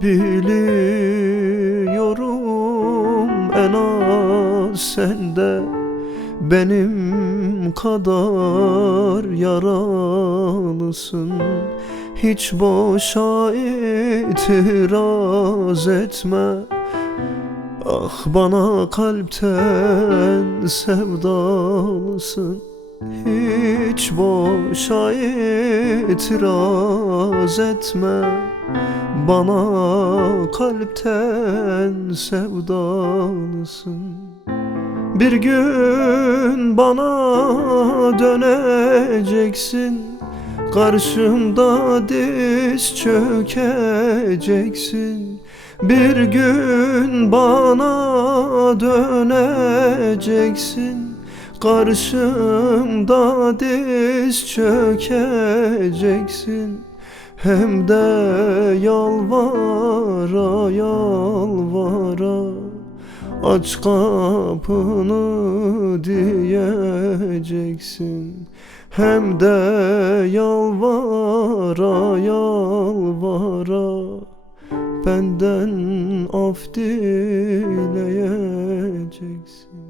Biliyorum en az sen de benim kadar yaralısın. Hiç boşa itiraz etme. Ah, bana kalpten sevdalısın. Hiç boşa itiraz etme. Bana kalpten sevdalısın. Bir gün bana döneceksin, karşımda diz çökeceksin. Bir gün bana döneceksin, karşımda diz çökeceksin. Hem de yalvara yalvara, aç kapını diyeceksin. Hem de yalvara yalvara, benden af dileyeceksin.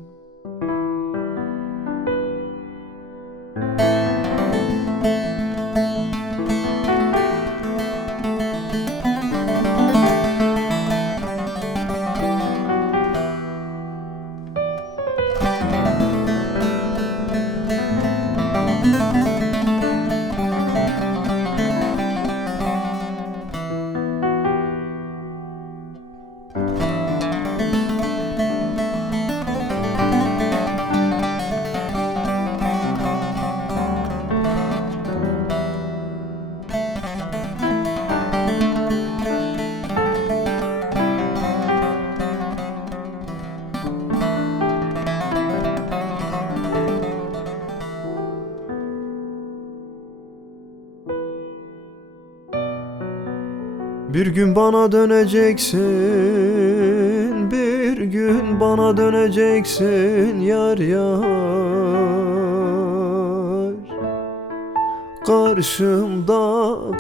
Bir gün bana döneceksin, bir gün bana döneceksin yar yar.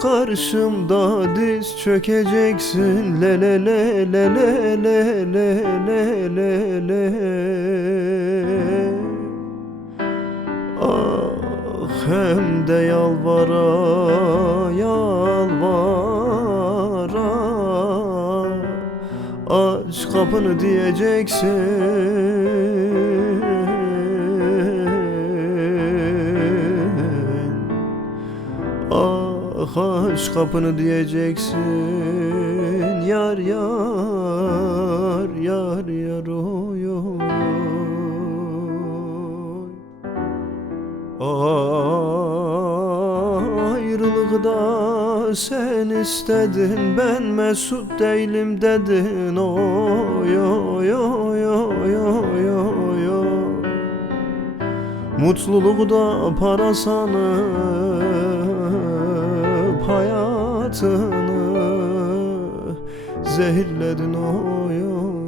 Karşımda diz çökeceksin, le le le le le le le le le le. Ah, hem de yalvara yalvara, aç kapını diyeceksin. Ah, aç kapını diyeceksin. Yar yar yar yar oy oy. Ayrılıkta sen istedin, ben mesut değilim dedin. Oy oy oy oy oy oy oy. Mutlulukta para sanıp hayatını zehirledin oy oy.